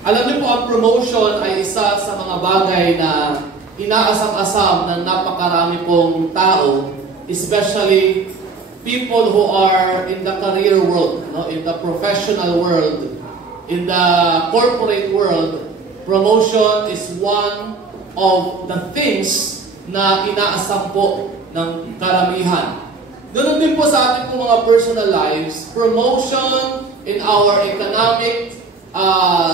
Alam niyo po, ang promotion ay isa sa mga bagay na inaasam-asam ng napakarami pong tao, especially people who are in the career world, in the professional world, in the corporate world. Promotion is one of the things na inaasam po ng karamihan. Ganun din po sa ating po mga personal lives, promotion in our economic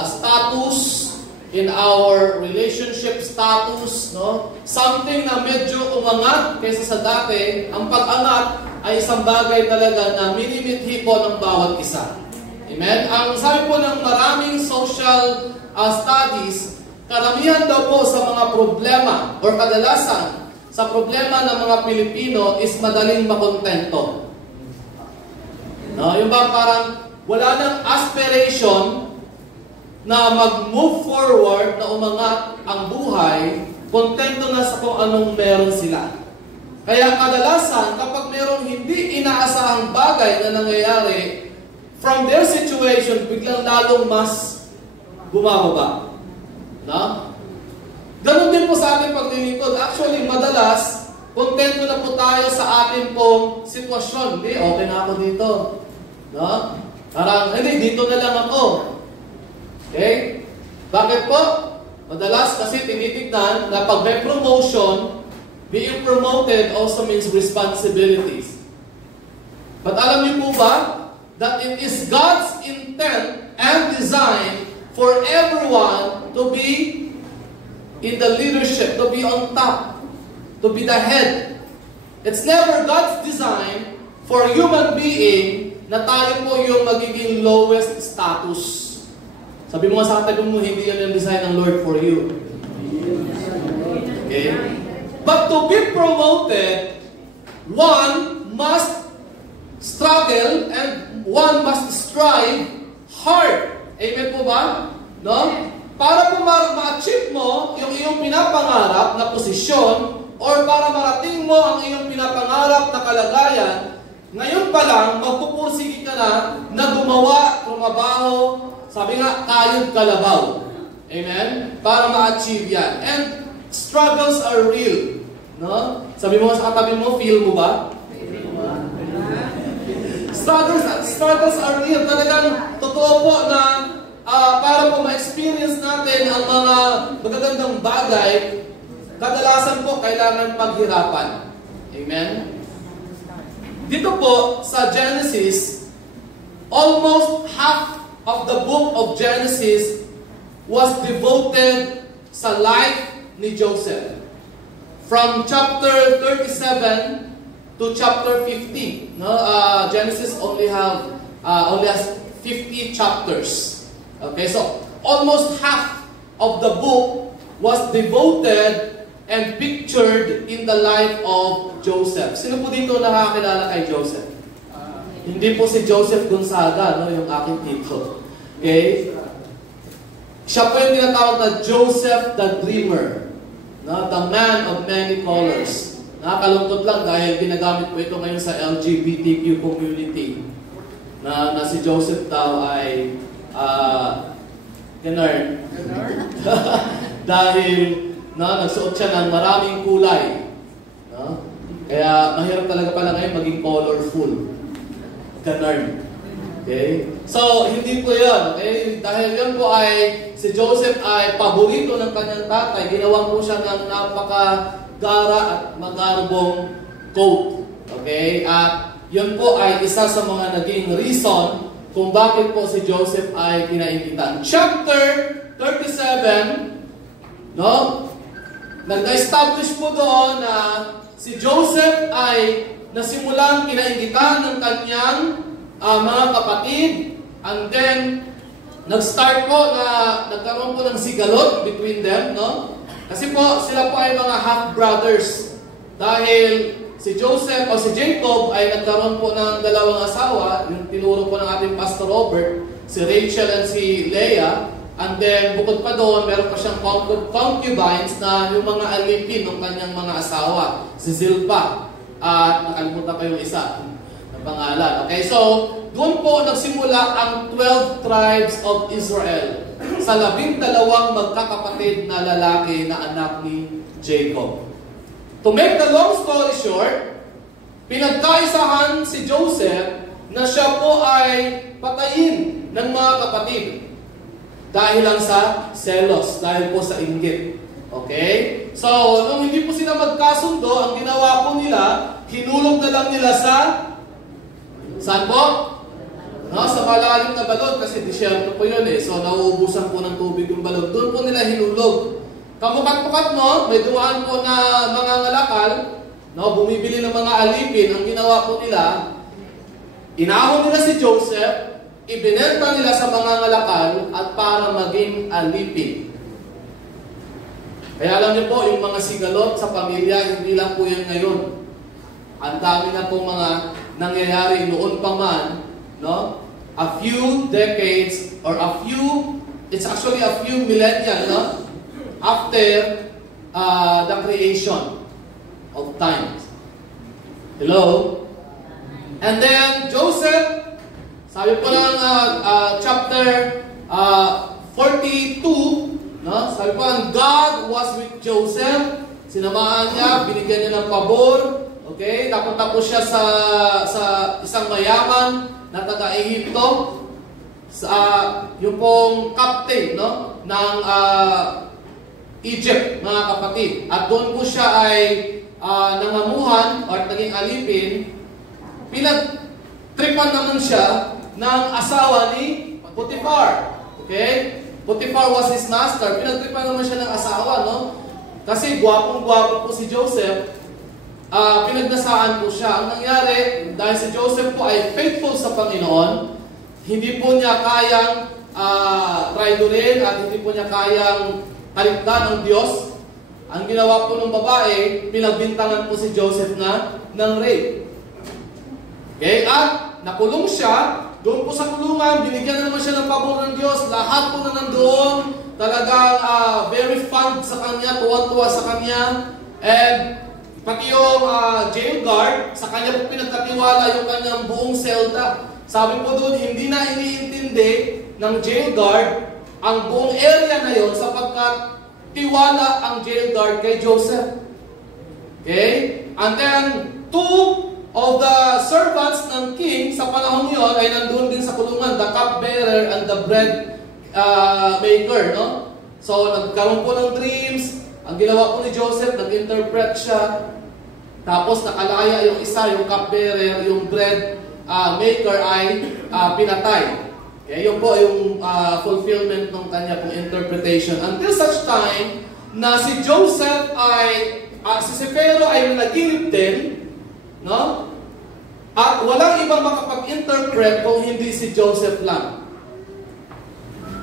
status, in our relationship status, something na medyo umangat kaysa sa dati. Ang pag-angat ay isang bagay talaga na minimithi po ng bawat isa. Amen? Ang sabi po ng maraming social studies, karamihan daw po sa mga problema or kadalasan sa problema ng mga Pilipino is madaling makontento. Yung ba parang wala nang aspiration na mag-move forward, na umangat ang buhay, kontento na sa kung anong meron sila. Kaya kadalasan, kapag merong hindi inaasahang bagay na nangyayari, from their situation, biglang lalong mas bumababa. Ganon din po sa ating paglilingkod. Actually, madalas, kontento na po tayo sa ating pong sitwasyon. Hindi, okay na ako dito. Parang, hindi, dito na lang ako. Okay? Bakit po? Madalas kasi tinitignan na pag may promotion, being promoted also means responsibilities. But alam niyo po ba that it is God's intent and design for everyone to be in the leadership, to be on top, to be the head. It's never God's design for human being na tayo po yung magiging lowest status. Sabi mo nga sa katabi mo, hindi yan yung design ng Lord for you. Okay? But to be promoted, one must struggle and one must strive hard. Amen po ba? Para po ma-achieve mo yung iyong pinapangarap na posisyon or para marating mo ang iyong pinapangarap na kalagayan, ngayon pa lang, magpupursige ka na gumawa, trumabaho, sabi nga, kayod kalabaw. Amen? Para ma-achieve yan. And struggles are real. Sabi mo sa katabi mo, feel mo ba? Struggles are real. Talagang totoo po na para po ma-experience natin ang mga magagandang bagay, kadalasan po kailangan paghirapan. Amen? Dito po sa Genesis, almost half of the book of Genesis was devoted sa life ni Joseph. From chapter 37 to chapter 50. Genesis only has 50 chapters. Okay, so almost half of the book was devoted and pictured in the life of Joseph. Sino po dito nakakilala kay Joseph? Hindi po si Joseph Gonzaga, yung aking tito. Okay? Siya po yung tinatawag na Joseph the Dreamer. The man of many colors. Nakakalungkot lang dahil ginagamit po ito ngayon sa LGBTQ community. Na si Joseph daw ay ganun. Dahil nagsuot siya ng maraming kulay. Kaya mahirap talaga pala ngayon maging colorful. Ganun. Okay? So, hindi po yan. Okay? Dahil yan po ay, si Joseph ay paborito ng kanyang tatay. Ginawa po siya ng napakagara at magarbong coat. Okay? At yun po ay isa sa mga naging reason kung bakit po si Joseph ay kinaingitan. Chapter 37, nag-establish po doon na si Joseph ay nasimulang kinaingitan ng kanyang mga kapatid, and then nag-start po na nagkaroon po ng sigalot between them, Kasi po sila po ay mga half-brothers. Dahil si Joseph o si Jacob ay nagkaroon po ng dalawang asawa, yung tinuro po ng ating Pastor Robert, si Rachel and si Leah. And then bukod pa doon, meron pa siyang concubines na yung mga alipin ng kanyang mga asawa, si Zilpah. At nakalimutan pa yung isa na pangalan. Okay, so doon po nagsimula ang 12 tribes of Israel. sa 12 magkakapatid na lalaki na anak ni Jacob. To make the long story short, pinagkaisahan si Joseph na siya po ay patayin ng mga kapatid. Dahil lang sa selos, dahil po sa inggit. Okay? So, nung hindi po sila magkasundo, ang ginawa po nila, hinulog na lang nila sa saan po? No, sa malalim na balon kasi disyerto po yun eh. So, nauubusan po ng tubig yung balon. Doon po nila hinulog. Kamukat-mukat no, may dumaan po na mga ngalakal, no, bumibili ng mga alipin. Ang ginawa po nila, inahon nila si Joseph, ibinenta nila sa mga ngalakal at para maging alipin. Kaya alam niyo po, yung mga sigalot sa pamilya, hindi lang po yan ngayon. Ang dami na po mga nangyayari noon pa man, no? A few decades or it's actually a few millennia, no? After the creation of time. Hello? And then Joseph, sabi po ng chapter 42, no? Sabi po, and God was with Joseph. Sinamahan niya, binigyan niya ng pabor. Okay? Napunta po siya sa isang mayaman na taga-Ehipto. Yung pong captain, no? Ng Egypt, mga kapatid. At doon po siya ay nangamuhan or naging alipin. Pinagtripan naman siya ng asawa ni Potiphar. Okay? Potiphar was his master. Pinagtripan naman siya ng asawa, no? Kasi gwapong-gwapo po si Joseph. Pinagnasaan po siya. Ang nangyari, dahil si Joseph po ay faithful sa Panginoon, hindi po niya kayang traidorin at hindi po niya kayang kaligtan ng Diyos. Ang ginawa po ng babae, pinagbintangan po si Joseph ng rape. Okay? At nakulong siya. Doon po sa kulungan, binigyan na naman siya ng pabor ng Diyos. Lahat po na nandoon, talagang very fond sa kanya, tuwa-tuwa sa kanya. And pati yung jail guard, sa kanya po pinagkatiwala yung kanyang buong selda. Sabi po doon, hindi na iniintindi ng jail guard ang buong area na yon sapagkat tiwala ang jail guard kay Joseph. Okay? And then, two of the servants ng king sa panahon yon ay nandun din sa kulungan, the cupbearer and the bread maker. No? So, nagkaroon po ng dreams. Ang ginawa po ni Joseph, nag-interpret siya. Tapos nakalaya yung isa, yung cupbearer, yung bread maker ay pinatay. Okay, yun po yung fulfillment ng kanya pong interpretation. Until such time na si Joseph ay, si Pharaoh ay naginip din, no? At walang ibang makapag-interpret kung hindi si Joseph lang.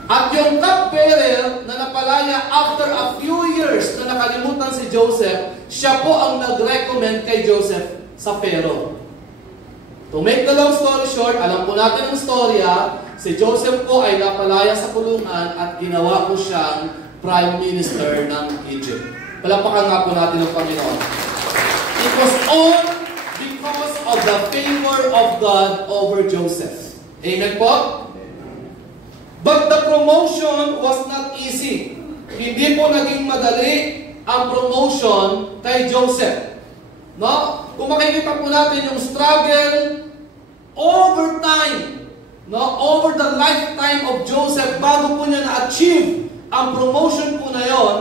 At yung cupbearer na napalaya after a few years na nakalimutan si Joseph, siya po ang nag-recommend kay Joseph sa Pharaoh. To make the long story short, alam po natin ang storya, si Joseph po ay napalaya sa kulungan at ginawa po siyang Prime Minister ng Egypt. Palapakan nga po natin ang Panginoon. It was all because of the favor of God over Joseph. Amen po? But the promotion was not easy. Hindi po naging madali ang promotion kay Joseph. No? Kung makikita po natin yung struggle over time, no? Over the lifetime of Joseph, bago po niya na-achieve ang promotion po na yon,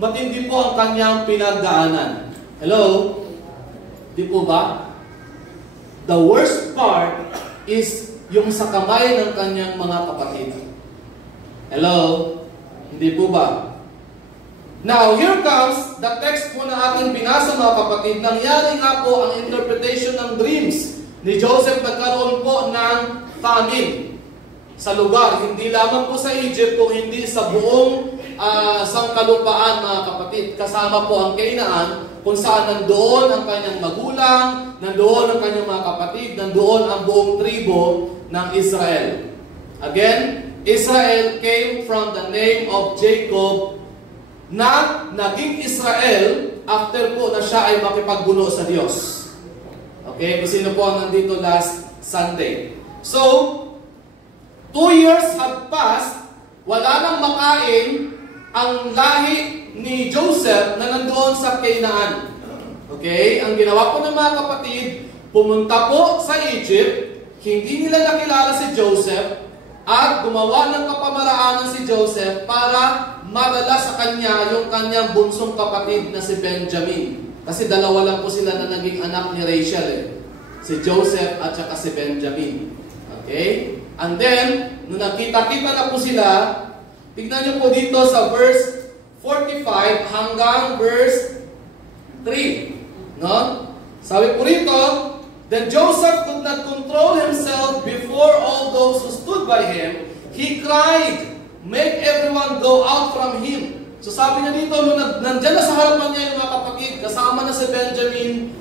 matindi po ang kanyang pinagdaanan. Hello? Di po ba? The worst part is yung sa kamay ng kanyang mga kapatid. Hello? Hindi po ba? Now, here comes the text po na ating binasa, mga kapatid. Nangyari nga po ang interpretation ng dreams ni Joseph. Nagkaroon po ng famine sa lugar. Hindi lamang po sa Egypt, kung hindi sa buong sangkalupaan, mga kapatid. Kasama po ang Canaan, kung saan nandoon ang kanyang magulang, nandoon ang kanyang mga kapatid, nandoon ang buong tribo ng Israel. Again, Israel came from the name of Jacob, na naging Israel after po na siya ay makipagbuno sa Diyos. Okay? Kung sino po ang nandito last Sunday. So, 2 years had passed wala nang makain ang lahi ni Joseph na nandoon sa Canaan. Okay? Ang ginawa po ng mga kapatid, pumunta po sa Egypt, hindi nila nakilala si Joseph, at gumawa ng kapamaraanan si Joseph para madala sa kanya yung kanyang bunsong kapatid na si Benjamin. Kasi dalawa lang po sila na naging anak ni Rachel eh. Si Joseph at saka si Benjamin. Okay? And then, nung nakita-kita na po sila, tignan niyo po dito sa verse 45 hanggang verse 3. No? Sabi po rito, then Joseph could not control himself before all those who stood by him. He cried, "Make everyone go out from him." So sabi niya dito, nung nandyan na sa harapan niya yung mga kapatid, kasama na si Benjamin,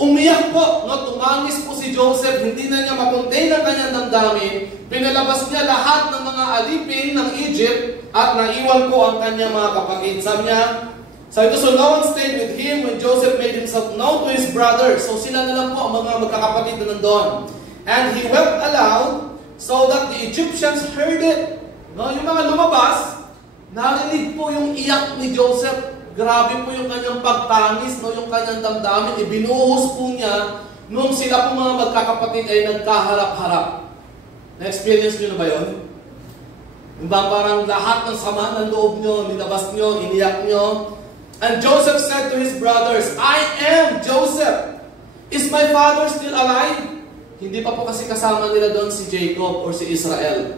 umiyak po, no? Tumangis po si Joseph, hindi na niya makontain ang kanyang damdamin. Pinalabas niya lahat ng mga alipin ng Egypt at naiwan po ang kanyang mga kapatid. Sabi ito, so no one stayed with him when Joseph made himself known to his brothers. So sila na lang po ang mga magkakapatid na nandun. And he wept aloud so that the Egyptians heard it. No, yung mga lumabas, narinig po yung iyak ni Joseph. Grabe po yung kanyang pagtangis, no, yung kanyang damdamin. Ibinuhos po niya nung sila po mga magkakapatid ay nagkaharap-harap. Na-experience nyo na ba yun? Yung ba parang lahat ng sama ng loob nyo, nilabas nyo, iniyak nyo. And Joseph said to his brothers, "I am Joseph. Is my father still alive?" Hindi pa po kasi kasama nila doon si Jacob or si Israel.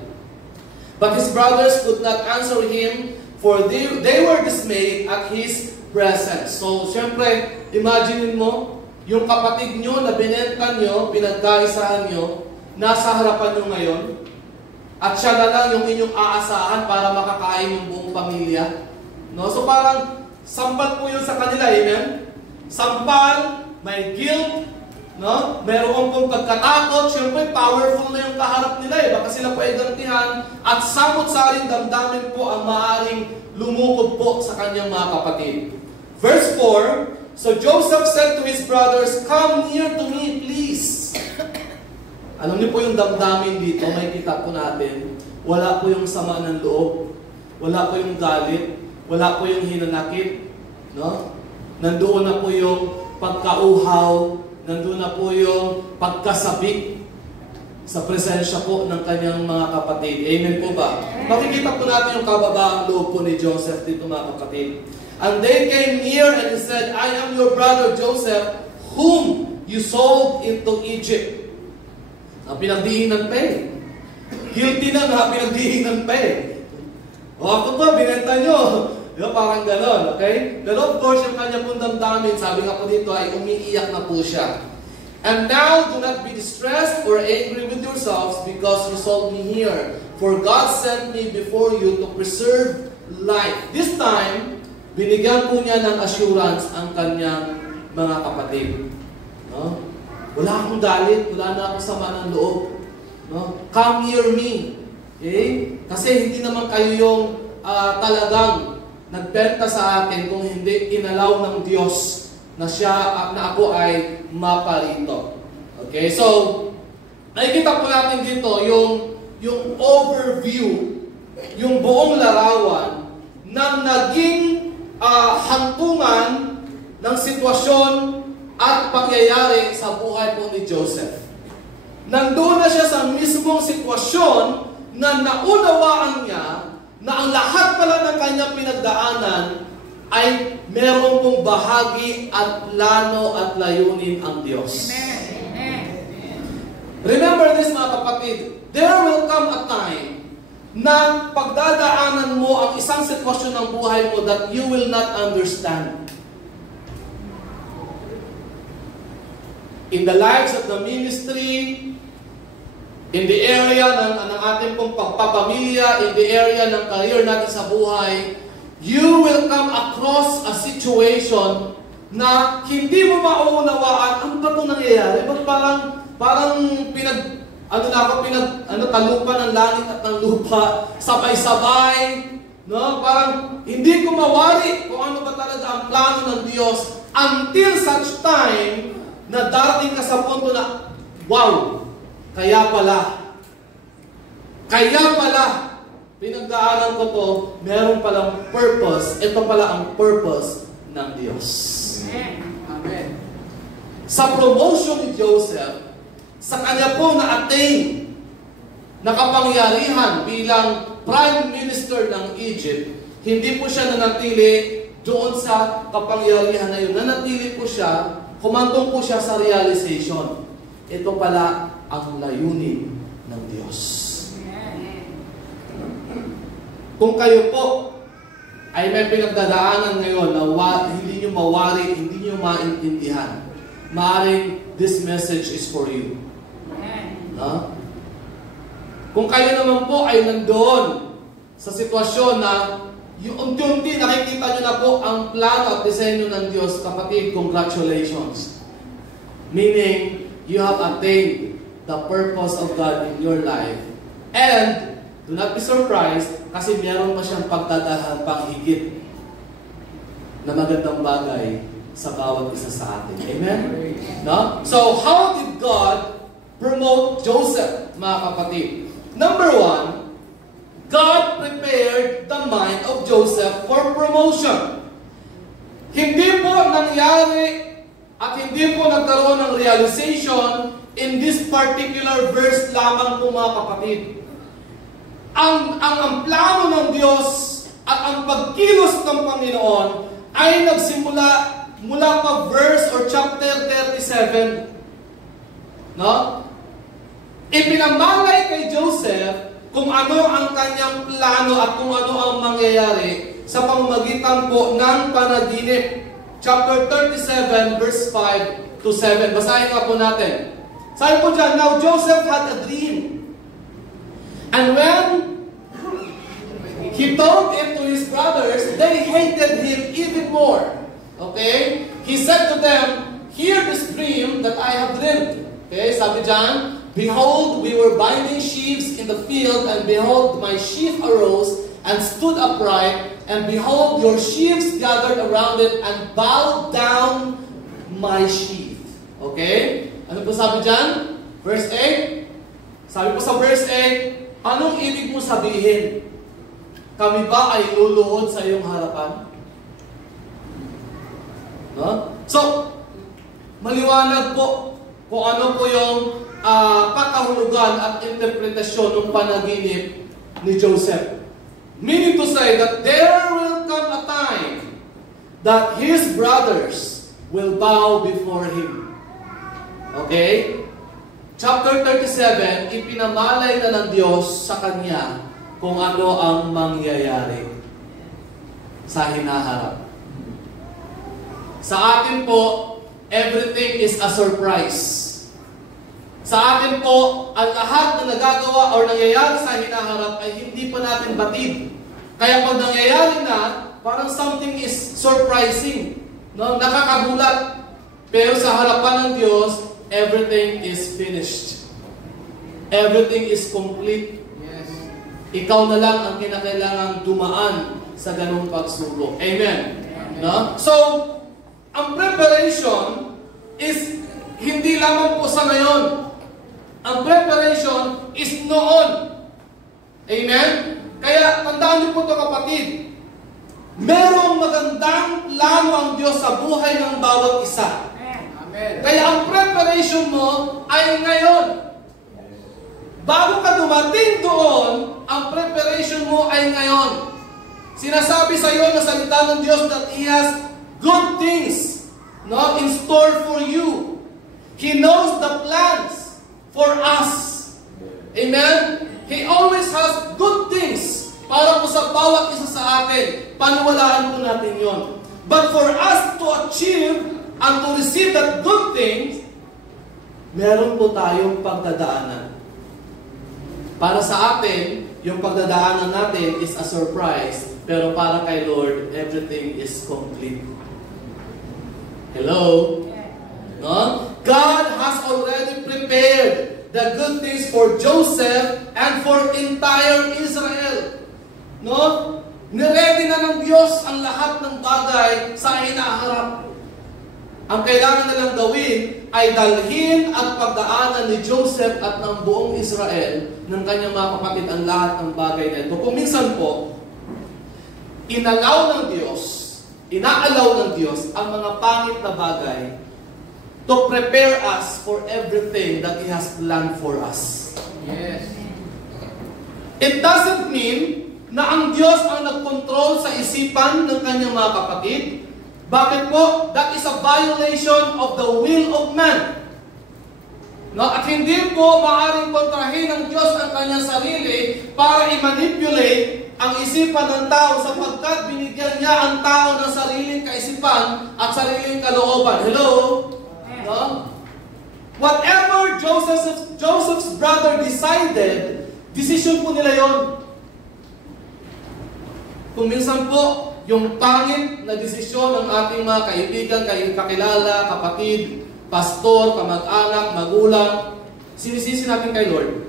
But his brothers could not answer him, for they were dismayed at his presence. So, syempre, imagine mo, yung kapatid nyo na binenta nyo, pinagkaisahan nyo, nasa harapan nyo ngayon, at siya na lang yung inyong aasahan para makakain yung buong pamilya. No? So parang, sampal po yun sa kanila, amen? Sampal, may guilt, no? Meron pong pagkatakot, syempre powerful na yung kaharap nila eh. Baka sila po ay gantihan at samot-saring damdamin po ang maaaring lumukob po sa kanyang mga kapatid. Verse 4, so Joseph said to his brothers, "Come near to me, please." Alam niyo po yung damdamin dito, may kita po natin. Wala po yung sama ng loob. Wala po yung galit. Wala po yung hinanakit, no? Nandoon na po yung pagkauhaw, nandoon na po yung pagkasabik sa presensya po ng kanyang mga kapatid. Amen po ba? Makikita po natin yung kababaang loob po ni Joseph dito, mga kapatid. And they came near and he said, "I am your brother Joseph, whom you sold into Egypt." Pinagdiinan pa eh. Guilty na pinagdiinan pa eh. O ako to, binenta nyo. Diba, parang gano'n, okay? Pero of course, yung kanya pong damdamin, sabi nga po dito, ay umiiyak na po siya. "And now, do not be distressed or angry with yourselves because you sold me here. For God sent me before you to preserve life." This time, binigyan po niya ng assurance ang kanyang mga kapatid. No? Wala akong galit, wala na akong sama ng loob. No? Come near me. Okay? Kasi hindi naman kayo yung talagang nagbenta sa akin kung hindi inalaw ng Diyos na ako ay maparito. Okay? So, nakikita po natin dito yung overview, yung buong larawan ng naging hantungan ng sitwasyon at pangyayari sa buhay po ni Joseph. Nandoon na siya sa mismong sitwasyon na naunawaan niya na ang lahat pala ng kanyang pinagdaanan ay meron pong bahagi at plano at layunin ang Diyos. Amen. Remember this, mga kapatid, there will come a time na pagdadaanan mo ang isang sitwasyon ng buhay mo that you will not understand. In the lives of the ministry, in the area ng ating pong pagpapamilya, in the area ng career natin sa buhay, you will come across a situation na hindi mo mauunawaan ang ba itong nangyayari? Ba't parang talupan ng langit at ng lupa, sabay-sabay, no? Parang hindi ko mawari kung ano ba talaga ang plano ng Diyos until such time na darating ka sa punto na, wow! Kaya pala, pinagdaanan ko to, meron palang purpose. Ito pala ang purpose ng Diyos. Amen. Sa promotion ni Joseph, sa kanya po na-attain na kapangyarihan bilang Prime Minister ng Egypt, hindi po siya nanatili doon sa kapangyarihan na yun. Nanatili po siya, humantong po siya sa realization. Ito pala ang layunin ng Diyos. Kung kayo po ay may pinagdadaanan ngayon na hindi nyo mawari, hindi nyo maintindihan, maaaring this message is for you. No? Kung kayo naman po ay nandoon sa sitwasyon na yung unti-unti nakikita nyo na po ang plano at disenyo ng Diyos, kapatid, congratulations. Meaning, you have attained the purpose of God in your life. And, do not be surprised, kasi meron pa siyang pagdadahan pang higit na magandang bagay sa bawat isa sa atin. Amen? No? So, how did God promote Joseph, mga kapatid? Number one, God prepared the mind of Joseph for promotion. Hindi po nangyari at hindi po nagkaroon ng realization in this particular verse lamang po, mga kapatid. Ang plano ng Diyos at ang pagkilos ng Panginoon ay nagsimula mula pa verse or chapter 37. No? Ipinamalay kay Joseph kung ano ang kanyang plano at kung ano ang mangyayari sa pamamagitan po ng panaginip. Chapter 37, verse 5 to 7. Basahin nga po natin. Sabi po dyan, now Joseph had a dream. And when he told it to his brothers, they hated him even more. Okay? He said to them, hear this dream that I have dreamed. Okay, sabi dyan, behold, we were binding sheaves in the field, and behold, my sheaf arose and stood upright, and behold, your sheaves gathered around it and bowed down my sheaf. Okay? Ano po sabi dyan? Verse 8? Sabi po sa verse 8, anong ibig mo sabihin? Kami ba ay luluhod sa iyong harapan? No? So, maliwanag po kung ano po yung kakahulugan at interpretasyon ng panaginip ni Joseph. Meaning to say that there will come a time that his brothers will bow before him. Okay? Chapter 37, ipinamalay na ng Diyos sa kanya kung ano ang mangyayari sa hinaharap. Sa atin po, everything is a surprise. Sa atin po, ang lahat na nagagawa o nangyayari sa hinaharap ay hindi pa natin batid. Kaya pag nangyayari na, parang something is surprising. No? Nakakagulat. Pero sa harapan ng Diyos, everything is finished. Everything is complete. Yes. Ikaw na lang ang kinakailangang dumaan sa ganung pagsubok. Amen? No? So, ang preparation is hindi lamang po sa ngayon. Ang preparation is noon. Amen? Kaya, tandaan niyo po ito, kapatid. Merong magandang plano ang Diyos sa buhay ng bawat isa. Amen. Kaya ang preparation mo ay ngayon. Bago ka dumating doon, ang preparation mo ay ngayon. Sinasabi sa iyo na salita ng Diyos that He has good things, no, in store for you. He knows the plans for us. Amen? He always has good things para po sa bawat isa sa atin. Paniwalaan po natin yon. But for us to achieve and to receive that good things, meron po tayong pagdadaanan. Para sa atin, yung pagdadaanan natin is a surprise. Pero para kay Lord, everything is complete. Hello? No? God has already prepared the good things for Joseph and for entire Israel. No? Niready na ng Diyos ang lahat ng bagay sa hinaharap. Ang kailangan nilang gawin ay dalhin at pagdaanan ni Joseph at ng buong Israel ng kanyang mga kapatid ang lahat ng bagay na ito. Kung minsan po, inaalaw ng Diyos ang mga pangit na bagay to prepare us for everything that He has planned for us. Yes. It doesn't mean na ang Diyos ang nagkontrol sa isipan ng kanyang mga kapatid. Bakit po? That is a violation of the will of man. No? At hindi po maaaring kontrahin ng Diyos ang kanyang sarili para i-manipulate ang isipan ng tao sapagkat binigyan niya ang tao ng sariling kaisipan at sariling kalooban. Hello? No? Whatever Joseph's brother decided, decision po nila yon. Kung minsan po, yung pangit na desisyon ng ating mga kaibigan, kakilala, kapatid, pastor, kamag-anak, magulang, sinisisi natin kay Lord.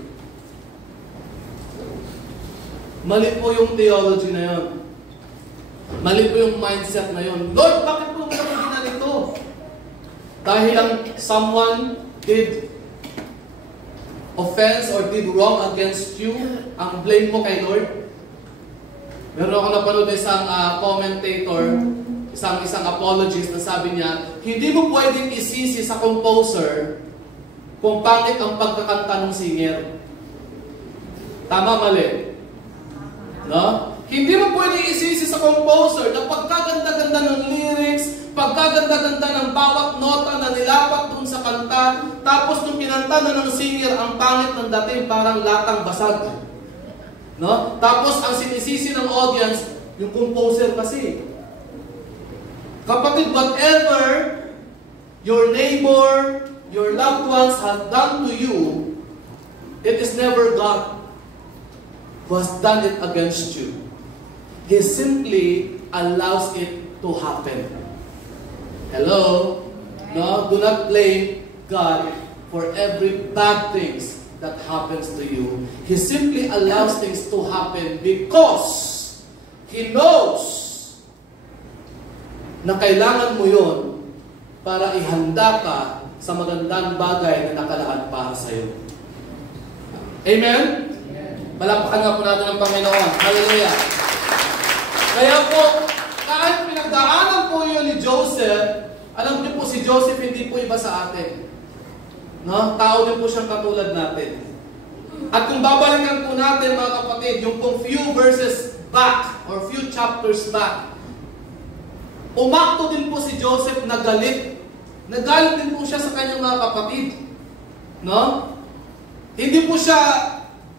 Mali po yung theology na yun. Mali po yung mindset na yun. Lord, bakit po mo ginanito? Dahil lang someone did offense or did wrong against you, ang blame mo kay Lord? Meron ako napanood isang commentator, isang apologist na sabi niya, hindi mo pwedeng isisi sa composer kung pangit ang pagkakanta ng singer. Tama, mali? No? Hindi mo pwedeng isisi sa composer na pagkaganda-ganda ng lyrics, pagkaganda-ganda ng bawat nota na nilapat dun sa kanta, tapos nung kinanta na ng singer, ang pangit ng dating parang latang basag. No? Tapos ang sinisisi ng audience, yung composer kasi. Kapatid, whatever your neighbor, your loved ones have done to you, it is never God who has done it against you. He simply allows it to happen. Hello? No? Do not blame God for every bad things that happens to you. He simply allows things to happen because He knows na kailangan mo yon para ihanda ka sa magandang bagay na nakalaan para sa iyo. Amen? Palakpakan nga po natin ang Panginoon. Hallelujah! Kaya po, kahit pinagdaanan po yun ni Joseph, alam niyo po si Joseph hindi po iba sa atin. No? Tao din po siyang katulad natin. At kung babalikan po natin mga kapatid, yung pong few verses back or few chapters back, umakto din po si Joseph na galit. Nagalit din po siya sa kanyang mga kapatid. No? Hindi po siya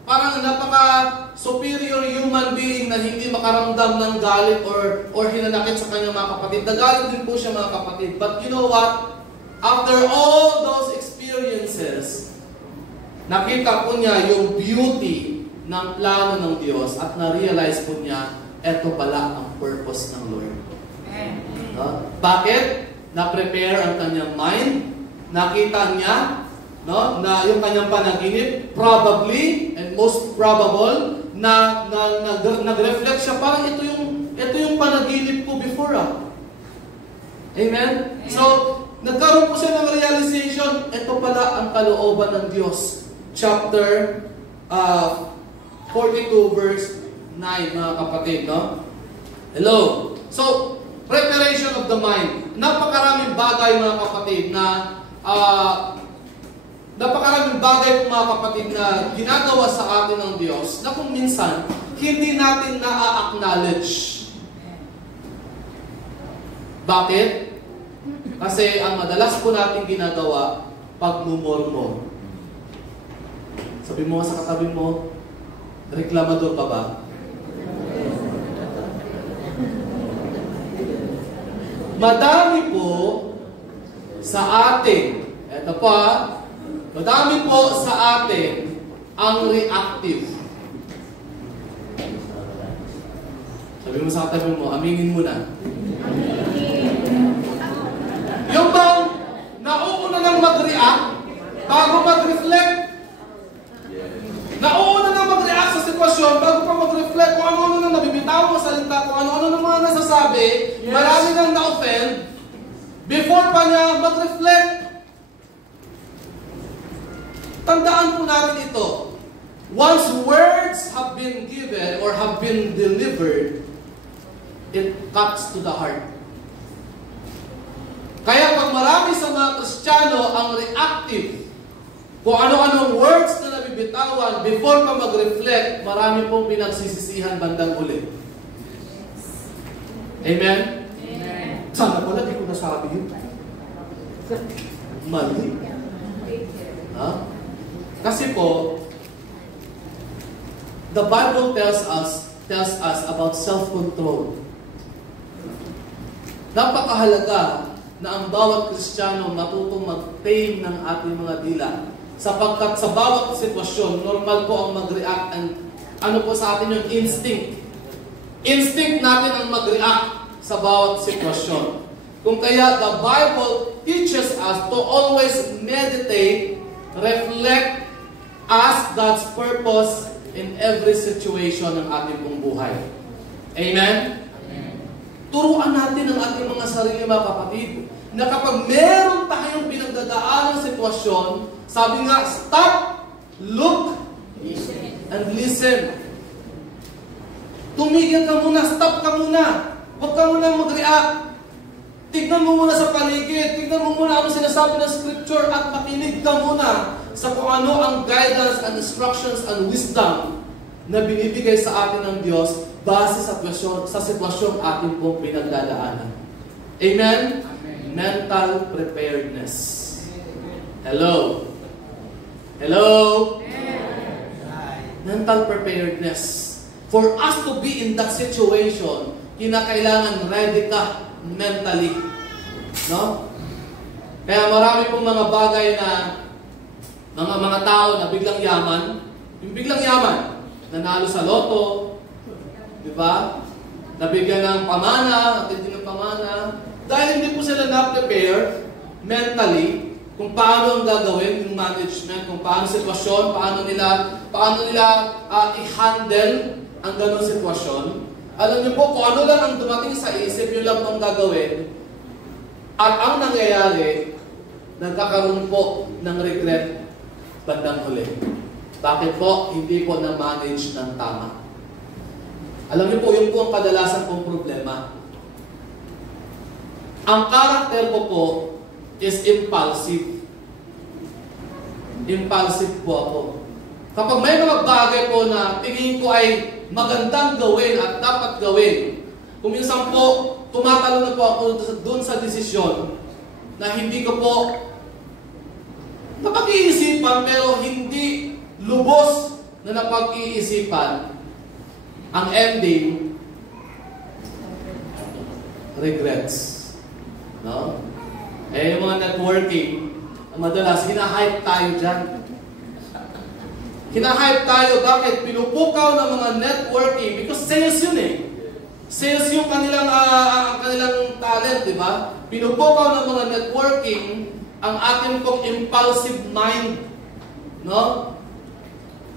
parang napaka-superior human being na hindi makaramdam ng galit or hinanakit sa kanyang mga kapatid. Nagalit din po siya mga kapatid. But you know what? After all those experiences, nakita po niya yung beauty ng plano ng Diyos at na-realize po niya, eto pala ang purpose ng Lord. No? Bakit? Na-prepare ang kanyang mind. Nakita niya na yung kanyang panaginip, probably and most probable, na nag-reflect siya, parang ito yung panaginip ko before. Amen? So, nagkaroon po siya ng realization, ito pala ang kalooban ng Diyos. Chapter 42 verse 9, mga kapatid, no? Hello? So, preparation of the mind. Napakaraming bagay, mga kapatid, napakaraming bagay, mga kapatid, na ginagawa sa atin ng Diyos na kung minsan, hindi natin na-acknowledge. Bakit? Kasi ang madalas po natin ginagawa, pagmumurmur. Sabi mo sa katabi mo, reklamador ka ba? Madami po sa atin, eto pa, madami po sa atin ang reactive. Sabi mo sa katabi mo, aminin mo na. Yung bang nauuna nang mag-react bago mag-reflect. Nauuna nang mag-react sa sitwasyon bago pa mag-reflect kung ano-ano nang nabibitaw mo salita, kung ano-ano nang mga nasasabi, marami nang na-offend before pa niya mag-reflect. Tandaan po natin ito. Once words have been given or have been delivered, it cuts to the heart. Kaya pag marami sa mga Kristiyano ang reactive, kung ano-anong words na nabibitawan, before pa mag-reflect, marami pong pinagsisisihan bandang uli. Amen? Amen. Sana pala di ko nasabi yun. Mali. Ha? Kasi po, the Bible tells us about self-control. Napakahalaga na ang bawat Kristiyano matutong mag-tame ng ating mga dila. Sapagkat sa bawat sitwasyon, normal po ang mag-react. Ano po sa atin yung instinct? Instinct natin ang mag-react sa bawat sitwasyon. Kung kaya, the Bible teaches us to always meditate, reflect, ask God's purpose in every situation ng ating pong buhay. Amen? Turuan natin ang ating mga sarili, mga kapatid, na kapag meron tayong pinagdadaan ng sitwasyon, sabi nga, stop, look, and listen. Tumigil ka muna, stop ka muna. Huwag ka muna mag-react. Tignan mo muna sa paligid, tignan mo muna ano sinasabi ng Scripture at makinig ka muna sa kung ano ang guidance and instructions and wisdom na binibigay sa atin ng Diyos base sa sitwasyong ating pong pinagdadaanan. Amen? Amen. Mental preparedness. Hello? Hello? Mental preparedness. For us to be in that situation, kinakailangan ready ka mentally. No? Kaya marami pong mga bagay na mga tao na biglang yaman. Yung biglang yaman, nanalo sa loto, di ba? Nabigyan ng pamana, atindi ng pamana. Dahil hindi po sila na-prepare mentally kung paano ang gagawin, yung management, kung paano sitwasyon, paano nila i-handle ang ganong sitwasyon. Alam niyo po, kung ano lang ang dumating sa isip, yun lang pong gagawin. At ang nangyayari, nagkakaroon po ng regret bandang huli. Bakit po? Hindi po na-manage ng tama. Alam niyo po, yun po ang kadalasan pong problema. Ang karakter ko po is impulsive. Impulsive po ako. Kapag may mga bagay po na tingin ko ay magandang gawin at dapat gawin, kung minsan po, tumatalo na po ako doon sa desisyon na hindi ko po napag-iisipan pero hindi lubos na napag-iisipan. Ang ending, regrets. No? Eh, yung mga networking, madalas, hina-hype tayo dyan. Hina-hype tayo, bakit? Pinupukaw ng mga networking because sales yun eh. Sales yung kanilang talent, di ba? Pinupukaw ng mga networking ang ating pong impulsive mind. No?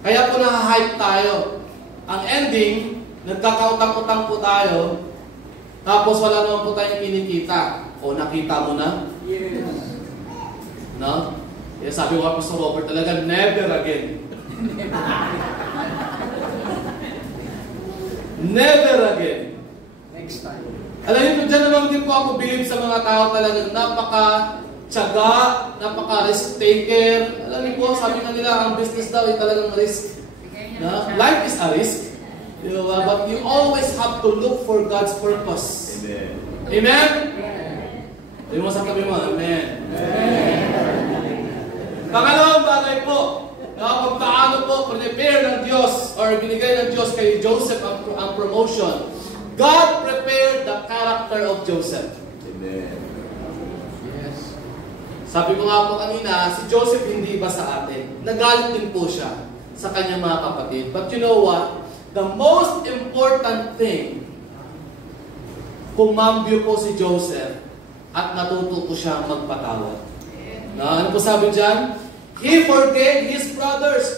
Kaya po na-hype tayo. Ang ending, nagkakautang-utang po tayo, tapos wala naman po tayong kinikita. O nakita mo na? Yes. No? Kaya sabi ko Pastor Robert talaga, never again. Never again. Next time. Alam niyo, dyan naman din po ako believe sa mga tao talagang napaka-tiyaga, napaka-risk taker. Alam niyo po, sabi nga nila, ang business daw ay talagang risk. No? Life is a risk. You know, but you always have to look for God's purpose. Amen. Amen? Sabi mo sa tabi mo, Amen. Pangalawang bagay po, kung paano po prepare ng Diyos or binigay ng Diyos kay Joseph ang promotion. God prepared the character of Joseph. Amen. Yes. Sabi ko nga po kanina, si Joseph hindi iba sa atin. Nagalit din po siya sa kanyang mga kapatid. But you know what? The most important thing, kumambyo po si Joseph at natuto po siya magpatawad. Ano po sabi dyan? He forgave his brothers.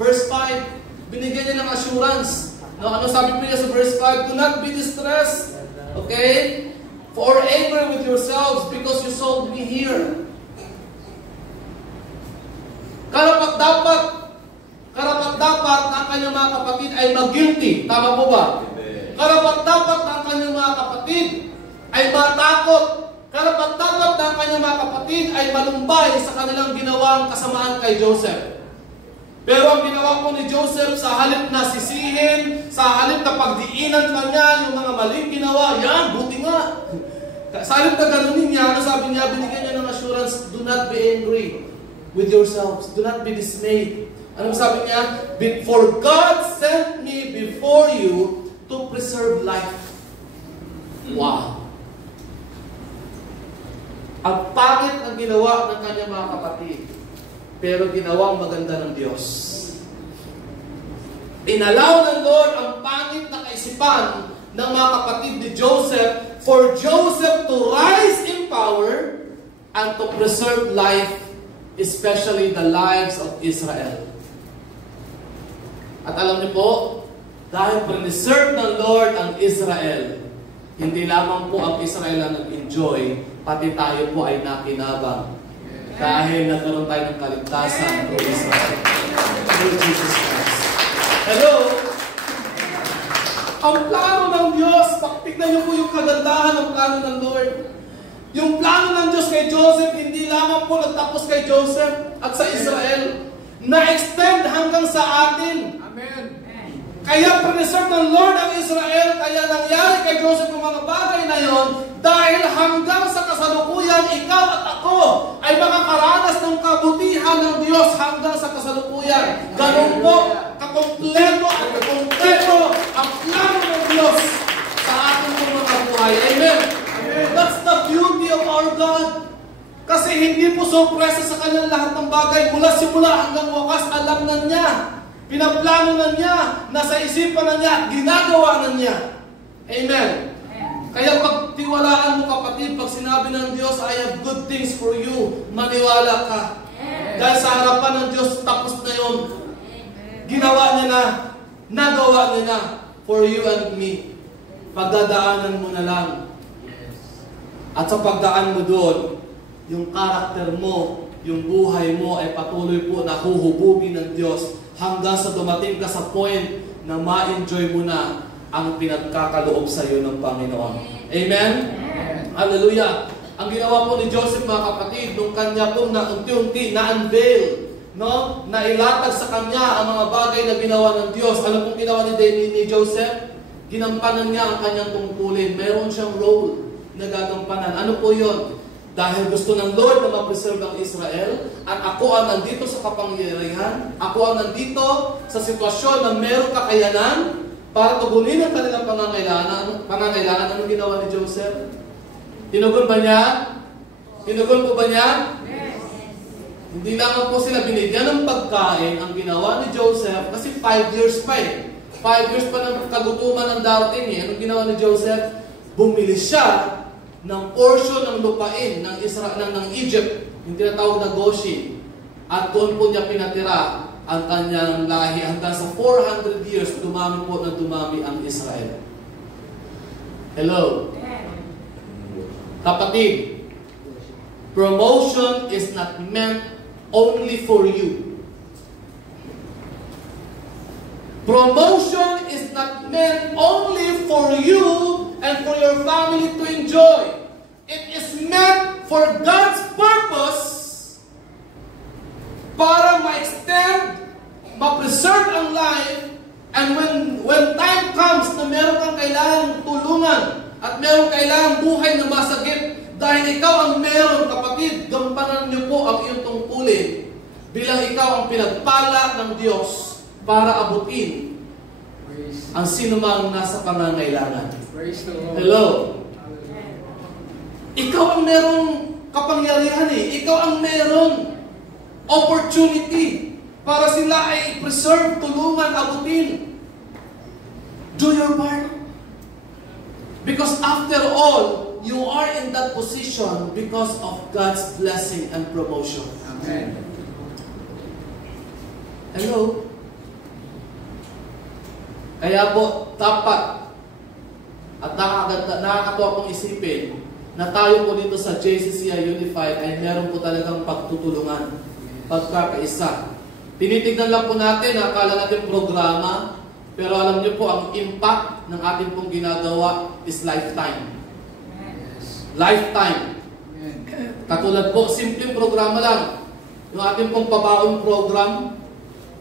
Verse 5. Binigyan niya ng assurance. Ano sabi po niya sa verse 5? Do not be distressed. Okay? For angry with yourselves because you sold me here. Karapat-dapat na ang kanyang mga kapatid ay mag-guilty. Tama po ba? Karapat-dapat na ang kanyang mga kapatid ay matakot. Karapat-dapat na ang kanyang mga kapatid ay malumbay sa kanilang ginawang kasamaan kay Joseph. Pero ang ginawa po ni Joseph, sa halip na sisihin, sa halip na pagdiinan pa niya yung mga maling ginawa, yan, buti nga. Sa halip na ganunin niya, ano sabi niya, binigyan niya ng assurance, do not be angry with yourselves. Do not be dismayed. Anong sabi niya? For God sent me before you to preserve life. Wow. Ang pangit ng ginawa ng kanyang mga kapatid, pero ginawang maganda ng Diyos. Inalaw ng Lord ang pangit na kaisipan ng mga kapatid ni Joseph for Joseph to rise in power and to preserve life, especially the lives of Israel. At alam niyo po, dahil preserve ng Lord ang Israel, hindi lamang po ang Israel ang nag-enjoy, pati tayo po ay nakinabang. Dahil nagkaroon tayo ng kaligtasan through Israel. Through Jesus Christ. Hello? Ang plano ng Diyos, tignan niyo po yung kagandahan ng plano ng Lord. Yung plano ng Diyos kay Joseph, hindi lamang po nagtapos kay Joseph at sa Israel, na-extend hanggang sa atin. Amen. Kaya preserve ng Lord ang Israel, kaya nangyari kay Joseph yung mga bagay na yon, dahil hanggang sa kasalukuyan, ikaw at ako ay makakaranas ng kabutihan ng Diyos hanggang sa kasalukuyan. Ganun po, kakompleto at kakompleto ang plano ng Diyos sa ating mga buhay. Amen. That's the beauty of our God. Kasi hindi po sorpresa sa kanyang lahat ng bagay. Mula simula hanggang wakas, alam na niya. Pinaplano na niya, nasa isipan na niya, ginagawa na niya. Amen. Kaya pagtiwalaan mo kapatid, pag sinabi ng Diyos, I have good things for you, maniwala ka. Dahil sa harapan ng Diyos, tapos na yun. Ginawa niya na, nagawa niya na, for you and me. Pagdadaanan mo na lang. At sa pagdaan mo doon, yung karakter mo, yung buhay mo ay patuloy po na huhubugin ng Diyos hanggang sa dumating ka sa point na ma-enjoy mo na ang pinagkakaloob sa iyo ng Panginoon. Amen? Hallelujah! Ang ginawa po ni Joseph, mga kapatid, nung kanya po na unti-unti na-unveil, no? Na ilatag sa kanya ang mga bagay na ginawa ng Diyos. Ano pong ginawa ni Joseph? Ginampanan niya ang kanyang tungkulin. Meron siyang role na gagampanan. Ano po yun? Dahil gusto ng Lord na ma-preserve ang Israel, at ako ang nandito sa kapangyarihan, ako ang nandito sa sitwasyon na merong kakayanan para tugunin ang kanilang pangangailangan. Anong ginawa ni Joseph? Tinugon ba niya? Tinugon po ba niya? Yes. Hindi lang po sila binigyan ng pagkain ang ginawa ni Joseph, kasi 5 years pa eh. 5 years pa ng kagutuman ang darating eh. Anong ginawa ni Joseph? Bumili siya ng portion ng lupain ng Egypt, yung tinatawag na Goshen. At doon po niya pinatira ang kanyang lahi hanggang sa 400 years, dumami po na dumami ang Israel. Hello? Kapatid, promotion is not meant only for you. Promotion is not meant only for you and for your family to enjoy. It is meant for God's purpose para ma-extend, ma-preserve ang life, and when time comes na meron kang kailangang tulungan at meron kailangang buhay na masagip, dahil ikaw ang meron, kapatid, gampanan niyo po ang iyong tungkulin bilang ikaw ang pinagpala ng Diyos para abutin ang sinumang nasa pangangailangan. Hello? Ikaw ang merong kapangyarihan eh. Ikaw ang merong opportunity para sila ay i-preserve, tulungan, abutin. Do your part. Because after all, you are in that position because of God's blessing and promotion. Amen. Hello? Kaya po, dapat at nakakatawa pong isipin na tayo po dito sa JCCI Unified ay meron po talagang pagtutulungan. pagkakaisa. Tinitignan lang po natin, akala natin programa, pero alam niyo po, ang impact ng ating pong ginagawa is lifetime. Lifetime. Katulad po, simpleng programa lang. Yung ating pong pabaon program,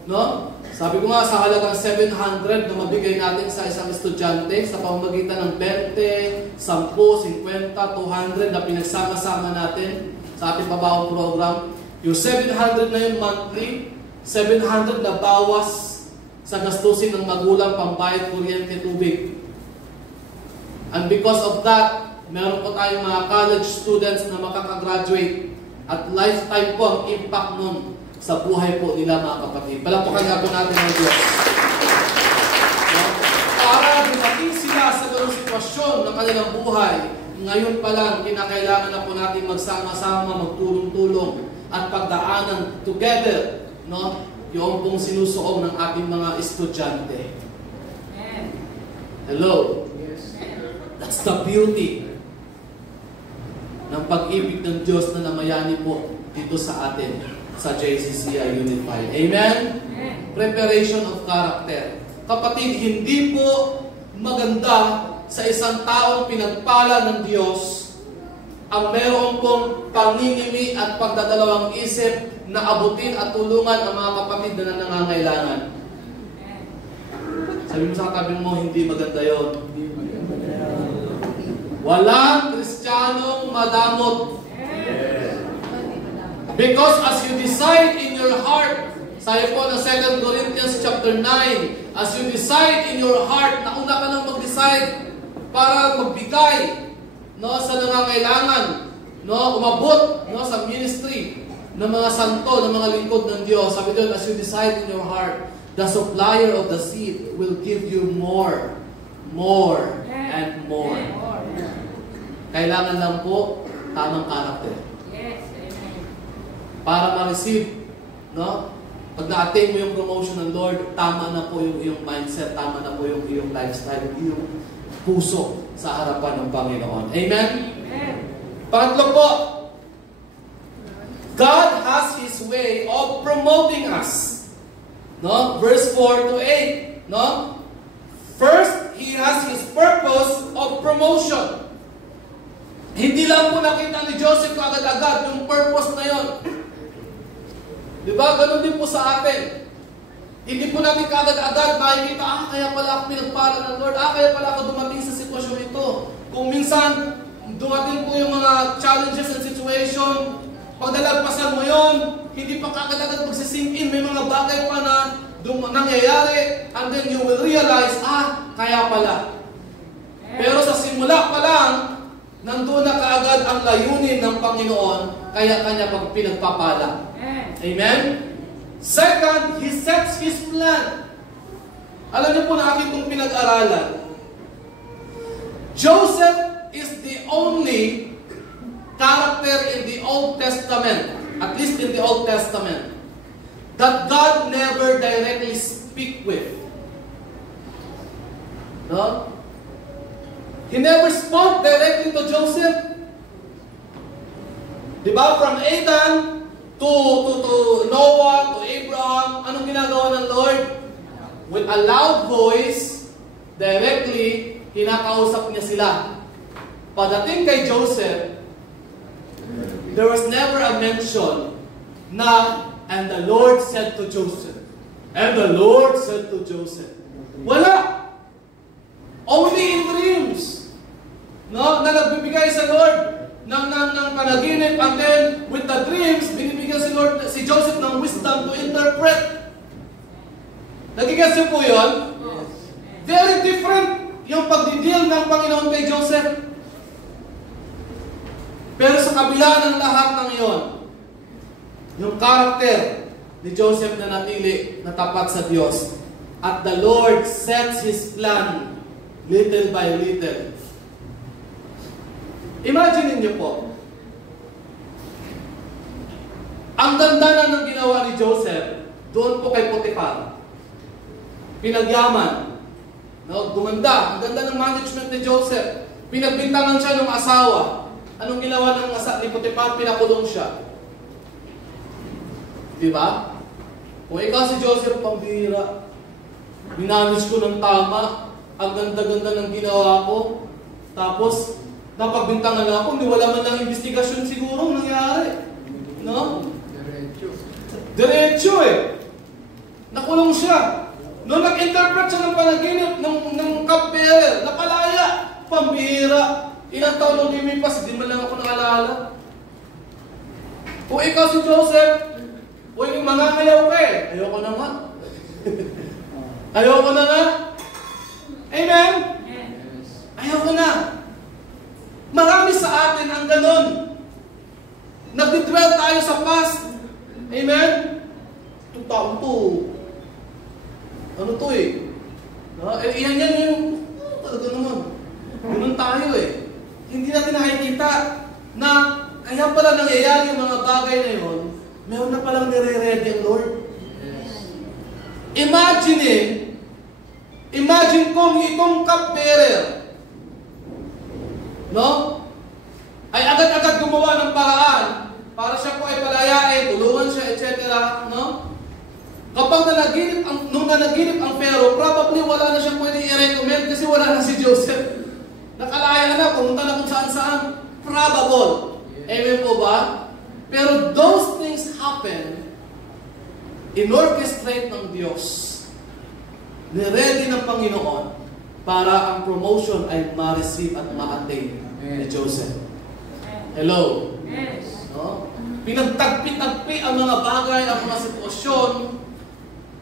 no? Sabi ko nga, sa halagang 700 na mabigay natin sa isang estudyante sa pamamagitan ng 20, 10, 50, 200 na pinagsama-sama natin sa ating pabaon program. Yung 700 na yun monthly, 700 na bawas sa gastusin ng magulang, pambayad, kuryente, tubig. And because of that, meron po tayong mga college students na makakagraduate at lifetime po ang impact nun sa buhay po nila, mga kapatid. Palakpakan nga po natin ang Diyos. Para dumating sila sa ganung sitwasyon ng kanilang buhay, ngayon pa lang, kinakailangan na po natin magsama-sama, magtulong-tulong at pagdaanan together, no? Yung pong sinusuong ng ating mga estudyante. Hello? That's the beauty ng pag-ibig ng Diyos na namayani po dito sa atin sa JCCI Unified. Amen? Preparation of character. Kapatid, hindi po maganda sa isang taong pinagpala ng Diyos ang meron pong pangingimi at pagdadalawang isip na abutin at tulungan ang mga kapatid na nangangailangan. Sabi mo sa katabi mo, hindi maganda yon. Walang Kristiyanong madamot. Because as you decide in your heart, sabi po ng 2 Corinthians chapter 9, as you decide in your heart, nauna ka nang mag-decide para magbigay, no, sa nangangailangan, no, umabot, no, sa ministry ng mga santo, ng mga lingkod ng Diyos. Sabi doon, as you decide in your heart, the supplier of the seed will give you more, and more. Kailangan lang po tamang karakter. Para ma-receive, no? Pag na-attain mo yung promotion ng Lord, tama na po yung iyong mindset, tama na po yung iyong lifestyle, yung iyong puso sa harapan ng Panginoon. Amen? Pangatlo po, God has His way of promoting us. No? Verse 4 to 8. No? First, He has His purpose of promotion. Hindi lang po nakita ni Joseph agad-agad yung purpose na yon. Diba? Ganun din po sa atin. Hindi po natin kaagad-agad makikita, kaya pala ako pinagpala ng Lord, kaya pala ako dumating sa sitwasyon ito. Kung minsan, dumating po yung mga challenges and situation, pag nalagpasan mo yon, hindi pa kaagad-agad magsisink in, may mga bagay pa na nangyayari, and then you will realize, kaya pala. Pero sa simula pa lang, nandun na kaagad ang layunin ng Panginoon, kaya kanya pag pinagpapala. Amen? Second, He sets His plan. Alam niyo po na akin itong pinag-aralan. Joseph is the only character in the Old Testament, at least in the Old Testament, that God never directly speak with. No? He never spoke directly to Joseph. Diba? From Adam to Noah, to Abraham, anong ginagawa ng Lord? With a loud voice, directly, kinakausap niya sila. Pagdating kay Joseph, there was never a mention na, and the Lord said to Joseph, and the Lord said to Joseph. Wala! Only in dreams. No? Na nagbibigay sa Lord ng panaginip, and then with the dreams, binibigyan si Joseph ng wisdom to interpret. Nagigets niyo po yun? Very different yung pagdideal ng Panginoon kay Joseph. Pero sa kabila ng lahat ng iyon, yung karakter ni Joseph na natili na tapat sa Diyos, at the Lord sets His plan little by little. Imagine niyo po, ang ganda na ng ginawa ni Joseph doon po kay Potiphar. Pinagyaman. No, gumanda. Ang ganda ng management ni Joseph. Pinagbintangan siya ng asawa. Anong ginawa ng ni Potiphar? Pinakulong siya. Di ba? Kung ikaw si Joseph, pambihira. Minanage ko ng tama. Ang ganda-ganda ng ginawa ko. Tapos, napagbintangan ako. Hindi wala man lang investigasyon siguro nangyari. No? Diretso eh. Nakulong siya. Noong nag-interpret siya ng panaginip ng cupbearer, napalaya. Pambihira. Ilang taon nung limipas, hindi man lang ako nakalala. Kung ikaw si Joseph, uy, mangangayaw ka eh. Ayoko na nga. Ayoko na nga. Amen? Yes. Ayoko na. Marami sa atin ang ganon. Nagdidwell tayo sa past. Amen? Itong taon to. Ano to eh? Iyan yung talaga naman. Ganun tayo eh. Hindi natin nakikita na kaya pala nangyayari yung mga bagay na yun, meron na palang nire-ready ang Lord. Imagine kung itong cupbearer, no? Ay agad-agad gumawa ng paraan para siya po ay palayain, tulungan siya, etc. No? Kapag nung nanaginip ang Pharaoh, probably wala na siyang pwede i-recommend kasi wala na si Joseph. Nakalaya na, pumunta na kung saan-saan. Probable. Amen po ba? Pero those things happen, in-orchestrate ng Diyos, niready ng Panginoon para ang promotion ay ma-receive at ma-attain ni Joseph. Hello? Yes. No? Pinagtagpi-tagpi ang mga bagay, ang mga sitwasyon,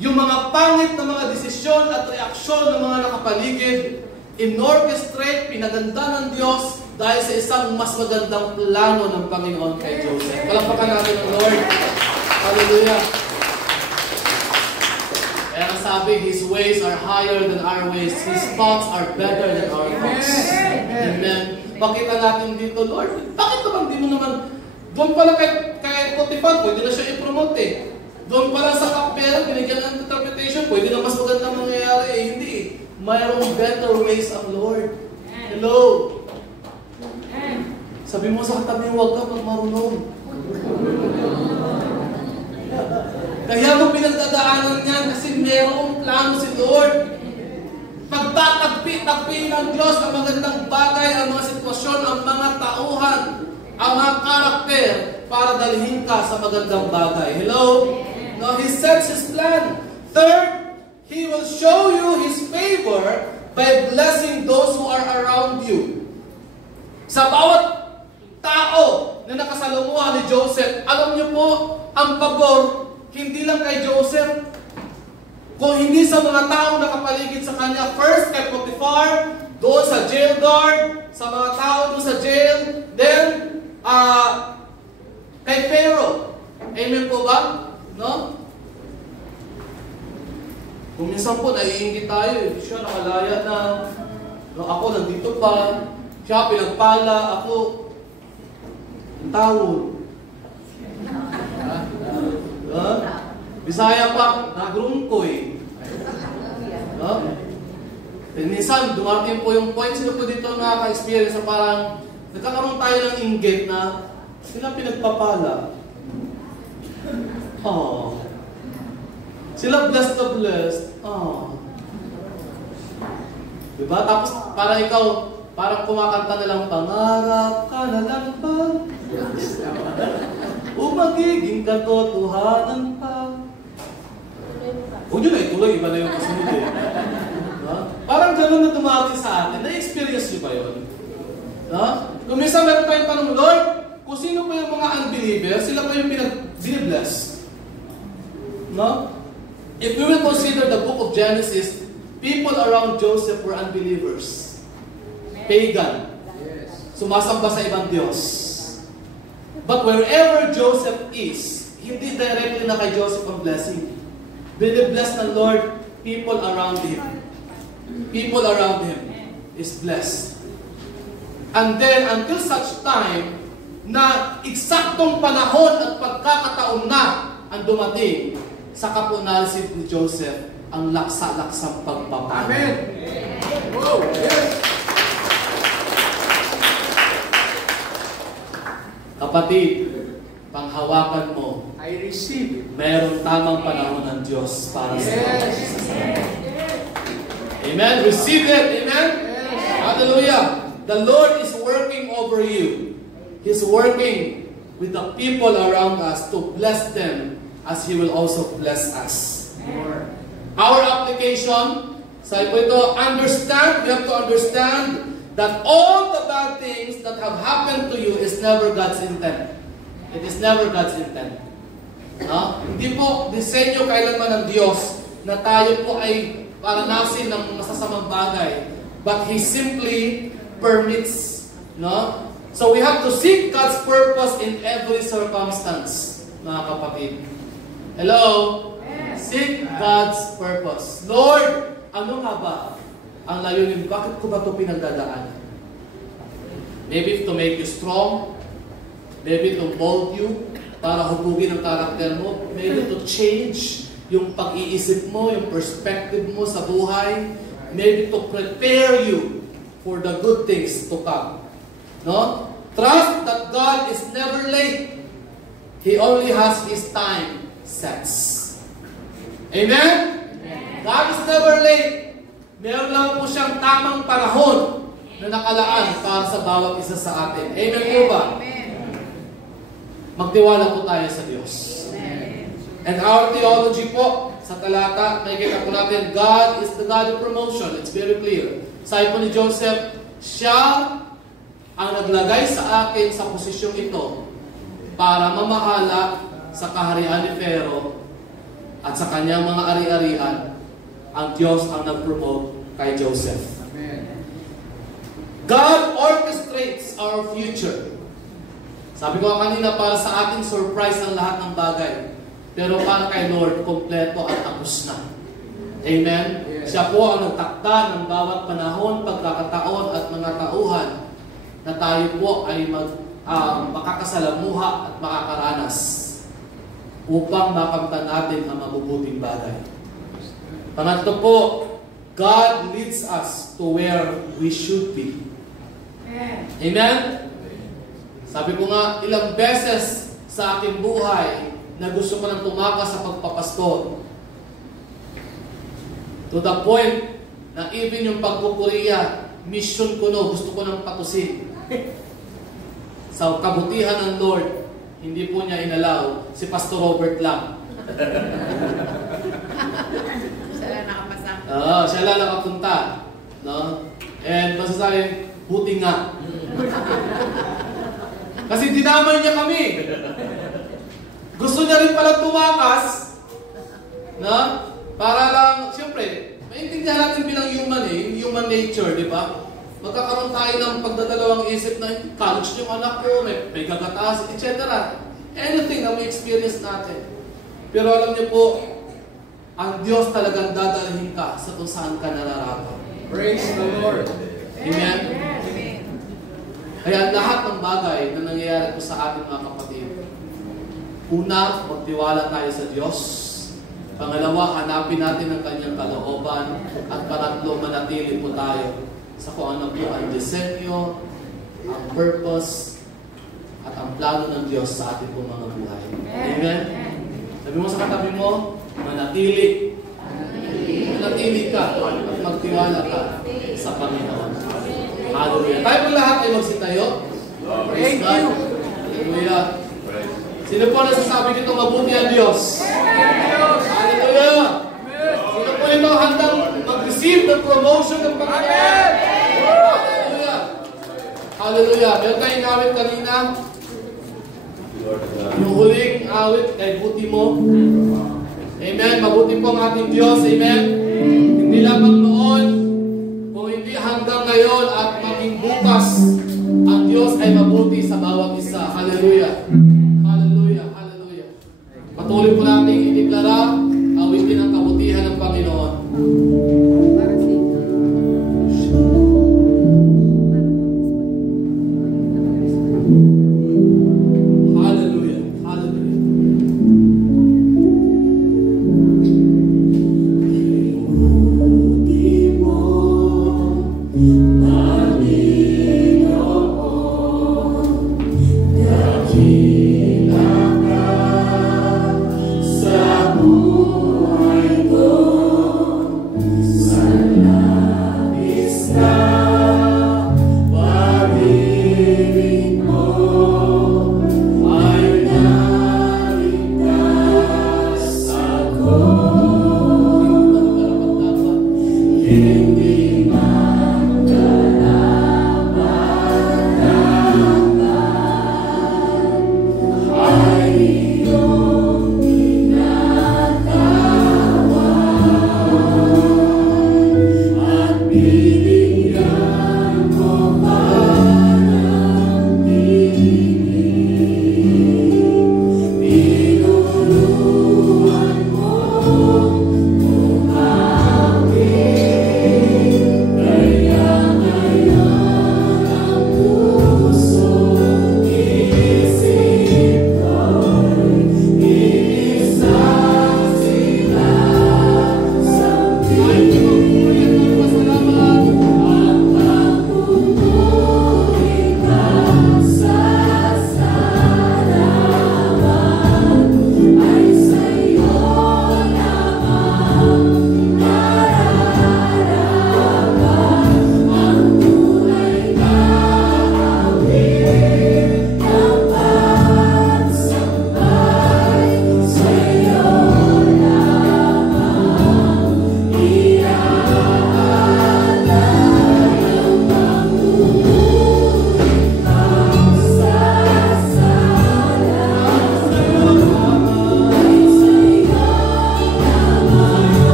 yung mga pangit na mga desisyon at reaksyon ng mga nakapaligid, in-orchestrate, pinaganda ng Diyos dahil sa isang mas magandang plano ng Panginoon kay Joseph. Palakpakan natin ang Lord. Hallelujah. Kaya ang sabi, His ways are higher than our ways. His thoughts are better than our thoughts. Amen. Pakita natin dito, Lord, bakit naman di mo naman, doon pala kay Potiphar, pwede na siya i-promote eh. Doon pala sa cupbearer, binigyan ng interpretation, pwede na mas magandang mangyayari eh. Hindi eh. Mayroong better ways ang Lord. Hello? Sabi mo sa katabi, huwag ka pag marunong. Kaya mo pinagdadaanan niyan kasi mayroong plano si Lord. Pagtatagpi-tagpi ng Diyos ang magandang bagay, ang mga sitwasyon, ang mga tauhan, ang mga karakter para dalhin ka sa magandang bagay. Hello? Now, He sets His plan. Third, He will show you His favor by blessing those who are around you. Sa bawat tao na nakasalamuha ni Joseph, alam niyo po, ang pabor, hindi lang kay Joseph, kung hindi sa mga tao nakapaligid sa kanya. First, kay Potiphar, doon sa jail guard, sa mga tao doon sa jail, then, kay Pharaoh. Amen po ba? No? Kung minsan po, naiingit tayo eh. Siya nakalaya na. No, ako nandito pa. Siya pinagpala. Ako, ang tawon. Bisaya pa, nagrungkoy. No? And minsan, dumating po yung point, sino po dito nakaka-experience na parang nagkakaroon tayo ng inggit na sila pinagpapala. Oh. Sila blessed na blessed. Oh. Diba? Tapos parang ikaw, parang kumakanta na lang, pangarap ka na lang ba? O magiging katotohanan pa. Huwag nyo na ituloy, iba na yung kasunod eh. Diba? Parang gano'n na dumating sa atin. Na-experience nyo ba yun? Diba? Kung minsan meron tayong tanong, Lord, kung sino pa yung mga unbelievers, sila pa yung binbless. No? If we will consider the book of Genesis, people around Joseph were unbelievers. Pagan. Sumasamba sa ibang Diyos. But wherever Joseph is, hindi directly na kay Joseph ang blessing. Binibless ng Lord, people around him. People around him is blessed. And then, until such time, na eksaktong panahon at pagkakataon na ang dumating, saka po narisip ni Joseph ang laksa-laksang pagpapala. Amen! Wow! Yes! Kapatid, panghawakan mo I receive it. Mayroong tamang panahon ng Diyos para sa Yes. Amen. Receive it. Amen. Yes. Hallelujah. The Lord is working over you. He's working with the people around us to bless them as He will also bless us. Our application, sabi po ito, understand, we have to understand that all the bad things that have happened to you is never God's intent. It is never God's intent. No? Hindi po disenyo kailanman ng Diyos na tayo po ay paranasin ng masasamang bagay. But He simply permits. No? So we have to seek God's purpose in every circumstance, mga kapatid. Hello? Seek God's purpose. Lord, ano nga ba ang layunin? Bakit ko ba ito pinagdadaanan? Maybe to make you strong. Maybe to mold you para hubugin ang karakter mo. Maybe to change yung pag-iisip mo, yung perspective mo sa buhay. Maybe to prepare you for the good things to come. No? Trust that God is never late. He only has His time sets. Amen? God is never late. Meron lang po siyang tamang panahon na nakalaan para sa bawat isa sa atin. Amen po ba? Magtiwala po tayo sa Diyos. And our theology po, sa talata, nakikita po natin, God is the God of promotion. It's very clear. Sabi po ni Joseph, siya ang naglagay sa akin sa posisyong ito para mamahala sa kaharian ni Pharaoh at sa kanyang mga ari-arian. Ang Diyos ang nag-promote kay Joseph. Amen. God orchestrates our future. Sabi ko kanina, para sa ating surprise ang lahat ng bagay. Pero para kay Lord, kompleto at tapos na. Amen? Yes. Siya po ang nagtakda ng bawat panahon, pagkakataon at mga tauhan na tayo po ay makakasalamuha at makakaranas upang makamtan natin ang mabubuting bagay. Pangatlo po, God leads us to where we should be. Amen? Sabi ko nga, ilang beses sa aking buhay na gusto ko nang tumakas sa pagpapastor. To the point na even yung pagpupuriya, mission ko no, gusto ko nang patusin. Sa kabutihan ng Lord, hindi po niya inalaw, si Pastor Robert lang. Siya lang nakapasa. Siya lang nakapunta. No? And masasabi, buti nga. Kasi dinamay niya kami. Gusto niya rin pala tumakas, no? Para lang, siyempre, maintindihan natin bilang human human nature, di ba? Magkakaroon tayo ng pagdadalawang isip na college yung anak ko, may gagatas, etc. Anything na may experience natin. Pero alam niyo po, ang Diyos talagang dadalhin ka sa kung saan ka nararapat. Praise the Lord. Amen? Kaya lahat ng bagay na nangyayari po sa ating mga kapatid, una, magtiwala tayo sa Diyos. Pangalawa, hanapin natin ang kanyang kalooban. At pangatlo, manatili po tayo sa kung ano po ang disenyo, ang purpose, at ang plano ng Diyos sa ating po mga buhay. Amen? Sabi mo sa katabi mo, manatili. Manatili ka at magtiwala ka sa Panginoon. Hallelujah. Tayo po lahat ay magsitayo. Praise God. Hallelujah. Sino po nasasabi dito mabuti ang Diyos? Hallelujah. Sino po ito handang mag-receive ng promotion ng Panginoon? Hallelujah. Hallelujah. Meron tayong awit kanina. Yung huling awit kay buti mo. Amen. Mabuti po ang ating Diyos. Amen. Hindi lamang noon, kung hindi hanggang ngayon at maging bukas, ang Diyos ay mabuti sa bawat isa. Hallelujah. Hallelujah. Hallelujah. Patuloy po natin ideklara, awitin ang kabutihan ng Panginoon. Hallelujah. Hallelujah. Panginoon,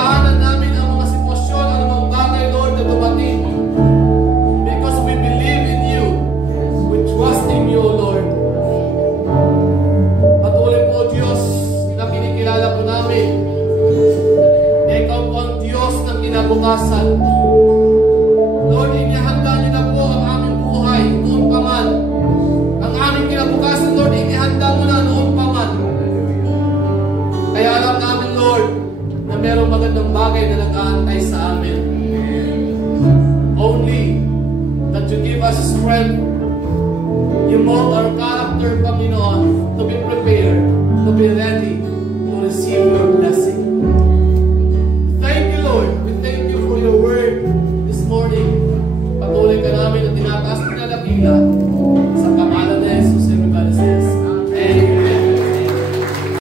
alalahanan namin ang mga sitwasyon, ang mga bagay, Lord, na dumating. Because we believe in you. We trust in you, Lord. Patuloy po, Diyos, na kinikilala po namin na ikaw po ang Diyos ng kinabukasan. Lord, inihanda niyo na po ang aming buhay noon pa man. Ang aming kinabukasan, Lord, inihanda mo na noon pa man. Kaya alam namin, Lord, na merong magandang bagay na nag-aantay sa amin. Only that you give us strength. You mold our character, Panginoon, to be prepared, to be ready, to receive